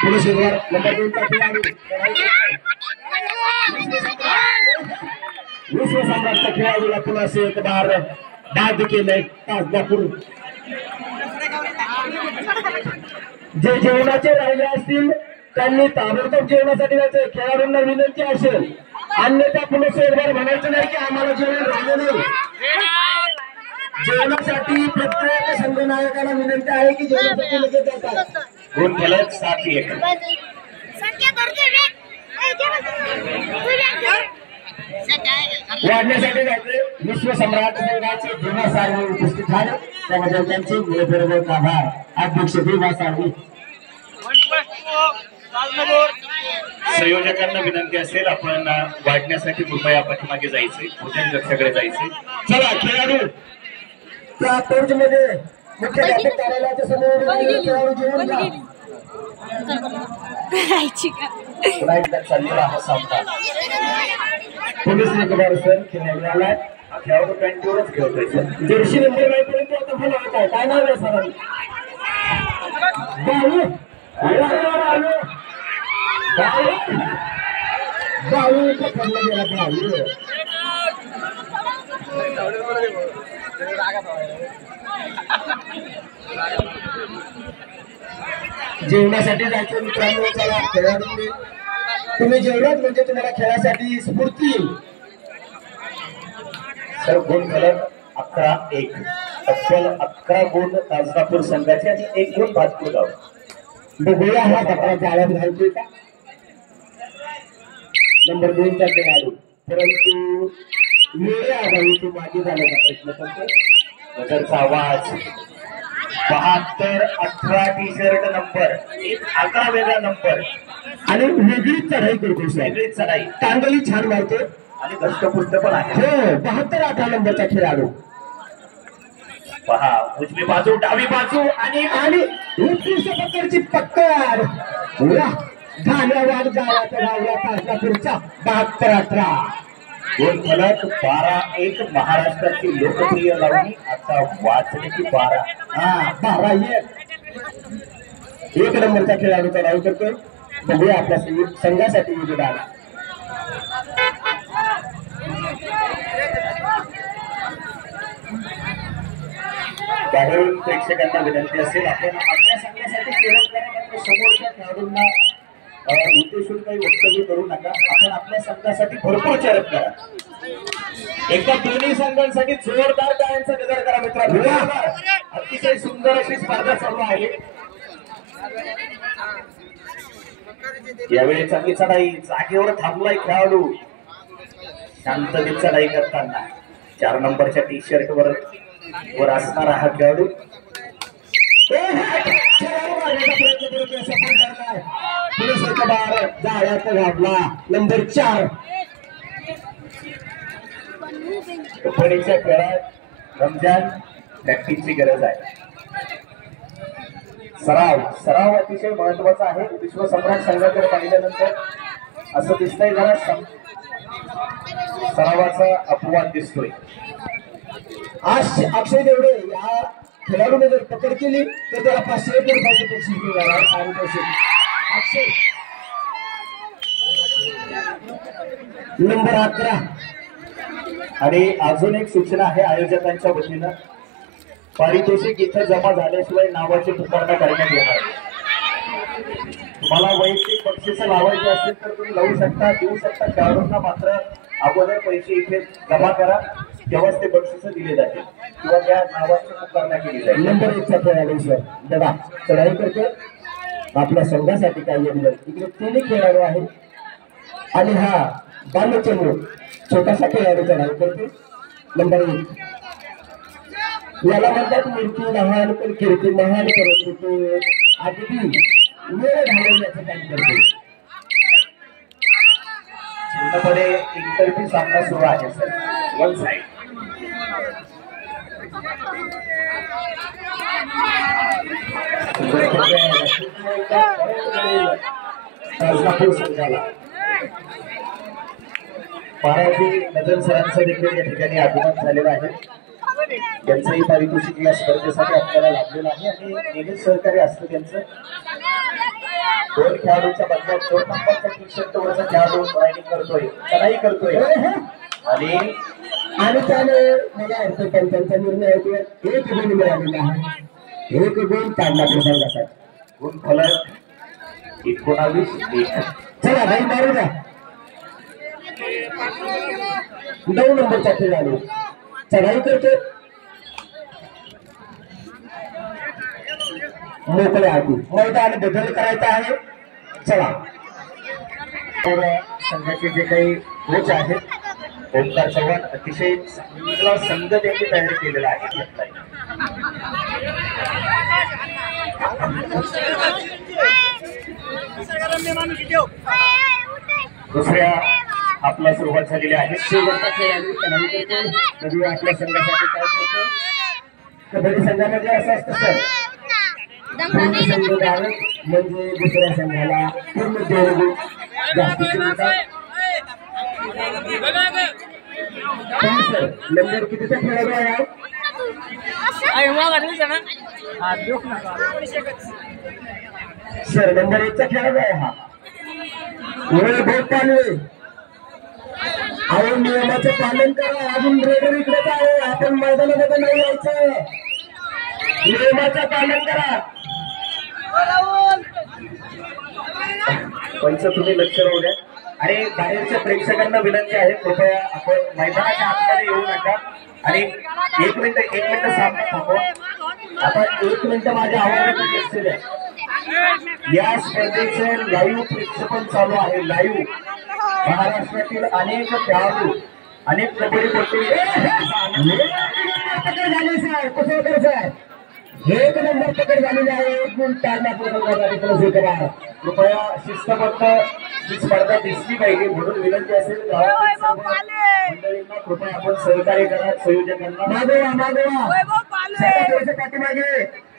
Police number 2 का खिलाड़ी विश्व सम्राटच्या खेळाडूला पुन्हा एक बार बाद केलंय तासगापूर। जे जेवणाचे राहिले असतील त्यांनी ताबडतोब जेवणासाठी जायचं। खेळाडूंना विनंती असेल, अन्यथा पुन्हा एक बार म्हणायचं नाही की आम्हाला जेवण राहिलं नाही। जेवणासाठी प्रत्येक संघनायकाला विनंती आहे की जेवणासाठी लगेच जातात। गुण फलक 7-1 वाढण्यासाठी जायचे। विश्व सम्राट संघाचे भीमा साळवी उपस्थित झाले, त्यामध्ये त्यांचे वेळेबरोबर आभार। अध्यक्ष भीमा साळवी। संयोजकांना विनंती असेल आपण वाढण्यासाठी कृपया पाठीमागे जायचे, भोजन कक्षाकडे जायचे। चला खेळाडू त्या टोर्च मध्ये मुख्य कार्यालयाच्या समोर खेळाडू जेवण घ्या। चाललेला हा सामना पोलीस निकबार सर खेळाडूला खेळाडू पॅन्टवरच खेळतोय सर। जर्सी नंबर नाही पर्यंत आता फॉलो होत आहे। काय नाव आहे सर? बाळू बाळू पकडला गेला। बाळू जेवणासाठी जायचं मित्रांनो। चला खेळाडू तुम्ही जेवणात म्हणजे तुम्हाला खेळासाठी स्फूर्ती येईल। सर गुण फलक 11-1 तब्बल 11 गुण तासगापूर संघाचे आणि 1 गुण भातपूर गाव। बघूया हा कपडा जाळ्यात घालतोय का नंबर 2 चा खेळाडू, परंतु वेळे आगामी तो मागे जाण्याचा प्रयत्न करतो। नजरचा आवाज 72-18 टी शर्ट नंबर 11 वेगळा नंबर आणि वेगळीच चढाई करतो। वेगळीच चढाई टांगली छान मारतो आणि दष्टपुष्ट पण आहे। हो 72-18 नंबरचा खेळाडू पहा उजवी बाजू डावी बाजू आणि उत्कृष्ट प्रकारची पकड धन्यवाद गावाच्या गावला तासगापूरचा 72-18 गुण फलक 12-1 महाराष्ट्राची लोकप्रिय लावणी आता वाचण्याची 12-1 1 नंबरचा खेळाडूचा डाव करतो। बघूया आपल्या संघासाठी योगदान। बाहेरून प्रेक्षकांना विनंती असेल आपण आपल्या संघासाठी सेवन करा, मात्र समोरच्या खेळाडूंना उद्देशून काही वक्तव्य करू नका। आपण आपल्या संघासाठी भरपूर चरत करा। एकदा दोन्ही संघांसाठी जोरदार टाळ्यांचा गजर करा मित्रांनो। अतिशय सुंदर अशी स्पर्धा चालू आहे। यावेळी चांगली चढाई, जागेवर थांबलाय खेळाडू शांततेत चढाई करताना। 4 नंबरच्या टी शर्ट वर असणारा हा खेळाडू जाळ्यात घातला नंबर 4। कबड्डीच्या खेळात रमजान प्रॅक्टिसची गरज आहे। सराव अतिशय महत्वाचा आहे। विश्व सम्राट संघाकडे पाहिल्यानंतर असं दिसतंय जरा सरावाचा अपवाद दिसतोय। आज अक्षय देवडे या खेळाडूने जर पकड केली तर त्याला 500 रुपयाचे बक्षीस मिळणार। अक्षय नंबर 11 आणि अजून एक सूचना आहे आयोजकांच्या वतीनं, पारितोषिक इथं जमा झाल्याशिवाय नावाची पुकारणी करण्यात येणार। तुम्हाला वैयक्तिक बक्षीस लावायचे असतील तर तुम्ही लावू शकता, देऊ शकता खेळाडूंना, मात्र अगोदर पैसे इथे जमा करा तेव्हाच ते बक्षीस दिले जातील किंवा त्या नावाची पुकारणी केली जाईल। नंबर 1 चा खेळाडू सर बघा चढाई करतो आपल्या संघासाठी काय योगदान। इकडे 3 खेळाडू आहेत आणि हा बालचंद्र छोटासा खेळाडू चढाई करतो नंबर 1। याला म्हणतात मूर्ती लहान पण कीर्ती महान करत होतो, अगदी वेळ घालवण्याचं काम करतो। चिन्हमध्ये इंटरव्ह्यू सामना सुरू आहे सर, 1 साइड। पाराजी नजर सरांचा देखील या ठिकाणी आगमन झालेला आहे। त्यांचंही पारितोषिक या स्पर्धेसाठी आपल्याला लाभलेलं आहे आणि नेहमी सहकार्य असतं त्यांचं. 2 खेळाडूंच्या बदल्यात 2 नंबरचा टी शर्ट वरचा खेळाडू रायडिंग करतोय, चढाई करतोय आणि त्याने मला वाटतं त्यांचा निर्णय आहे 1 गुण मिळालेला आहे. 1 गुण काढला प्रसंगाचा गुण फलक 19-1. चला भाई मारू द्या. 9 नंबरचा खेळाडू चढाई करतो मोकळे आधी मैदान बदल करायचा आहे. चला तर संघाचे जे काही कोच आहेत ओमकार चव्हाण अतिशय चांगला संघ त्यांनी तयार केलेला आहे. दुसऱ्या आपला सुरुवात झालेली आहे. शेवटचा खेळाडू कधी आपल्या संघासाठी काय करतो. कबड्डी संघामध्ये असं असतं सर संघ म्हणजे दुसऱ्या संघाला पूर्ण 2 गुण जास्तीचे मिळतात. सर नंबर कितीचा खेळाडू आहे सर नंबर 1चा खेळाडू आहे हा. बहुत पालवे अहो नियमाचं पालन करा. अजून रेडर इकडेच आहे. आपण मैदानामध्ये नाही यायचं. नियमाचं पालन करा. पंच तुम्ही लक्ष राहू द्या आणि बाहेरच्या प्रेक्षकांना विनंती आहे कृपया आपण मैदानाच्या आतमध्ये येऊ नका आणि 1 मिनिट सामना थांबवा. आता 1 मिनिट माझ्या आवाजात लक्ष द्या. या स्पर्धेचं लाईव्ह प्रेक्षेपण चालू आहे. लाईव्ह महाराष्ट्रातील अनेक खेळाडू अनेक कबड्डीपटू झाले सर. कसं करायचं 1 नंबर पकड झालेली आहे. 1 गुण काढण्यापूर्वी कृपया शिस्तबद्ध ही स्पर्धा दिसली पाहिजे म्हणून विनंती असेल मंडळींना कृपया आपण सहकार्य करा. संयोजकांना मागोवा पाठीमागे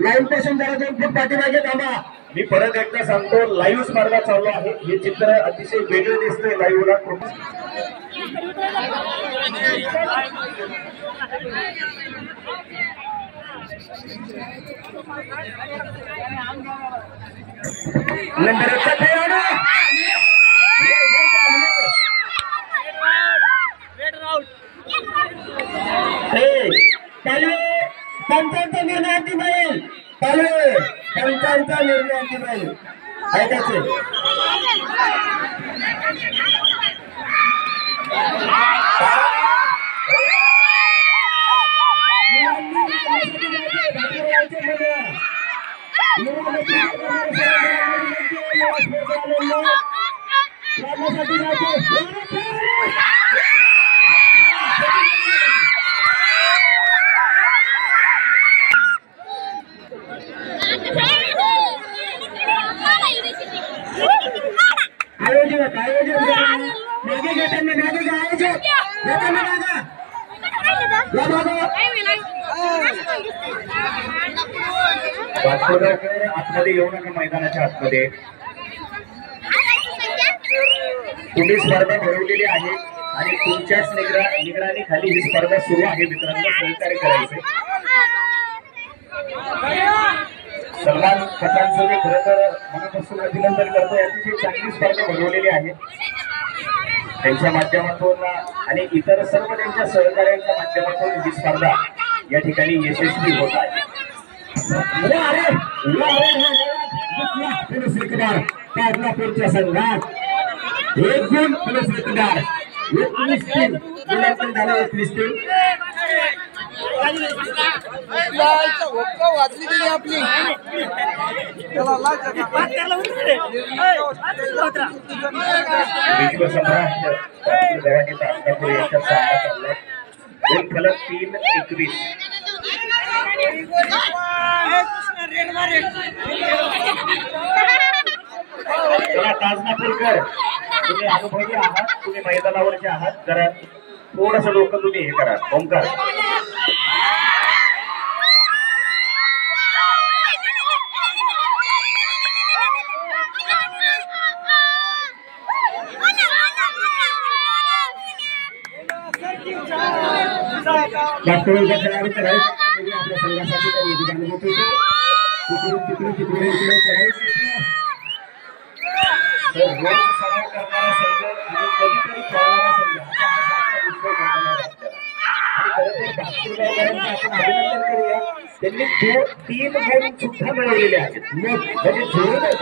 लाईव्ह पासून जरा 2 फूट पाठीमागे थांबा. मी परत एकदा सांगतो लाईव्ह स्पर्धा चालू आहे. हे चित्र अतिशय वेगळं दिसतंय लाईव्हला. नंबर 1चा खेळाडू पंचांचा निर्णय अंतिम राहील. पंचांचा निर्णय अंतिम राहील. ऐकायचे आतमध्ये येऊ नका. मैदानाच्या आतमध्ये तुम्ही स्पर्धा भरवलेली आहे आणि तुमच्याच निगराणीखाली ही स्पर्धा सुरू आहे. मित्रांनो सहकार्य करायचे. सलमान खतांचं मी खरं तर मनापासून अभिनंदन करतो. अतिशय चांगली स्पर्धा भरवलेली आहे त्यांच्या माध्यमातून आणि इतर सर्व त्यांच्या सहकार्यांच्या माध्यमातून ही स्पर्धा या ठिकाणी यशस्वी होत आहे. पुढच्या संघात 1 गुण प्लस 1 गार 21 झालं. 21 वाचली गेली आपली. विश्वसम्राट यांच्या सामना चाललाय. एक फलक 3-21. चला ताजनापूरकर तुम्ही अनुभवी आहात. तुम्ही मैदानावरचे आहात. जरा थोडस डोकं तुम्ही हे करा. ओमकार मागच्या वेळेला खेळाडू चढाई आपल्या संघासाठी काही योगदान देत होते. तिकडे चढाई रोज सराव करणारा संघ आणि कधीतरी खेळणारा संघ अभिनंदन करूया. त्यांनी 3 गुण सुद्धा मिळवलेले आहेत. म्हणजे जोडून आहे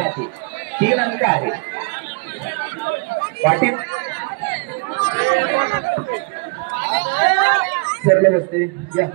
3 अंक आहेत. पाटील सर नमस्ते या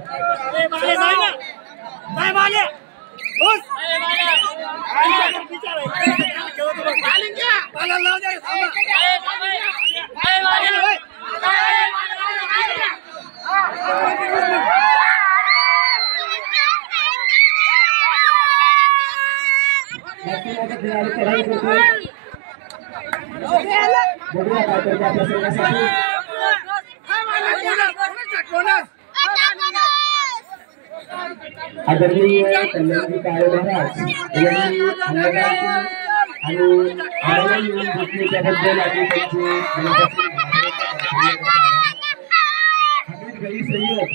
खेळाडू चढाई करतो. बघूया काय करतो आपल्या संघासाठी. आदरणीय कल्याणजी काळे महाराज यांनी आणि आम्हाला येऊन भेटले त्याबद्दल आम्ही त्यांचे हमीद सय्यद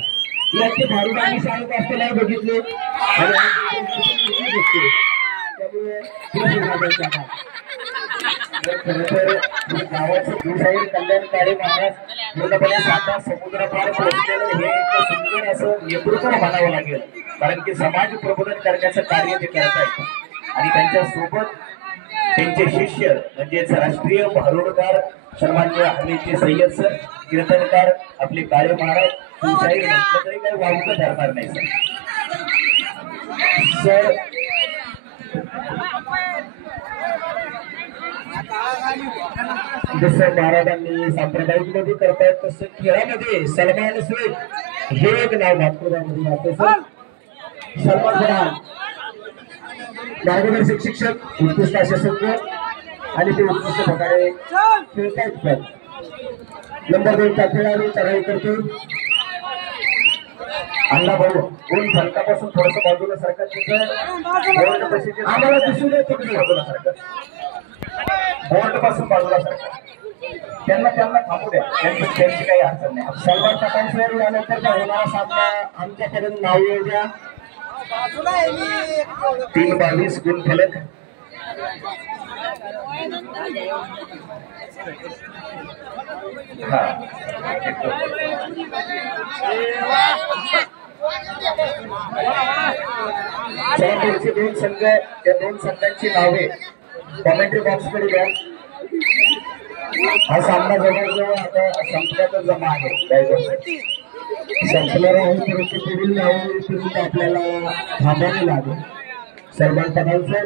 यांचे भारूड आम्ही शाळेत असताना बघितले आणि कल्याणकारी महाराज पूर्णपणे साता समुद्र पार पोहोचलेलं हे एक सुंदर असं नेतृत्व म्हणावं लागेल. कारण की समाज प्रबोधन करण्याचं कार्य ते करत आहेत आणि त्यांच्या सोबत त्यांचे शिष्य म्हणजेच राष्ट्रीय भारूडकार सन्माननीय हमीद सय्यद सर, कीर्तनकार आपले काळे महाराज, शिवशाहीर म्हटलं तरी काही वावगं ठरणार नाही सर. जसं महाराजांनी सांप्रदायिक मध्ये करतायत तसं खेळामध्ये सलमान शेख हे एक नाव नागपुरामध्ये राहते सर. सलमान खान मार्गदर्शक शिक्षक उत्कृष्ट असे संघ आणि ते उत्कृष्ट प्रकारे खेळतायत. नंबर 2 चा खेळाडू चढाई करतो. अण्णा भाऊ दोन फलकापासून थोडस बाजूला सरकत तिथं आम्हाला दिसून येत तिकडे बाजूला सरकत बोर्ड पासून बाजूला सरकत त्यांना थांबू द्या. त्यांची काही अडचण नाही. सलमान खान सर यानंतर होणारा सामना आमच्याकडून नाव येऊ द्या. 3-22 गुण फलक. पुढचे 2 संघ, त्या 2 संघांची नावे कॉमेंट्री बॉक्स कडे द्या. हा सामना जवळजवळ आता संपण्याचा जमा आहे. संपणार आहे परंतु पुढील नाव आपल्याला थांबावे लागेल. सलमान खान सर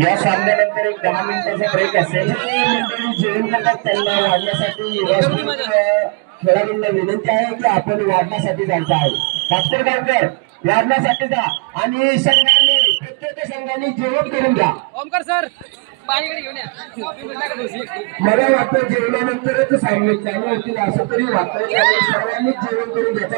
या सामन्यानंतर एक 10 मिनिटाचा ब्रेक असेल. जेवण करतात त्यांना वाढण्यासाठी खेळाडूंना विनंती आहे की आपण वाढण्यासाठी जायचं आहे. डॉक्टर गावकर वाढण्यासाठी जा आणि संघाने प्रत्येक संघाने जेवण करून घ्या. ओमकार सर मला वाटतं जेवणानंतरच सामने चालू होतील असं तरी वाटतं. सर्वांनीच जेवण करून घ्यायचं.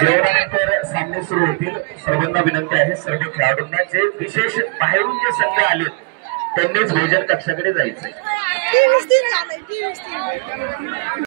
जेवणानंतर सामने सुरू होतील. सर्वांना विनंती आहे सर्व खेळाडूंना जे विशेष बाहेरून जे संघ आले त्यांनीच भोजन कक्षाकडे जायचंय.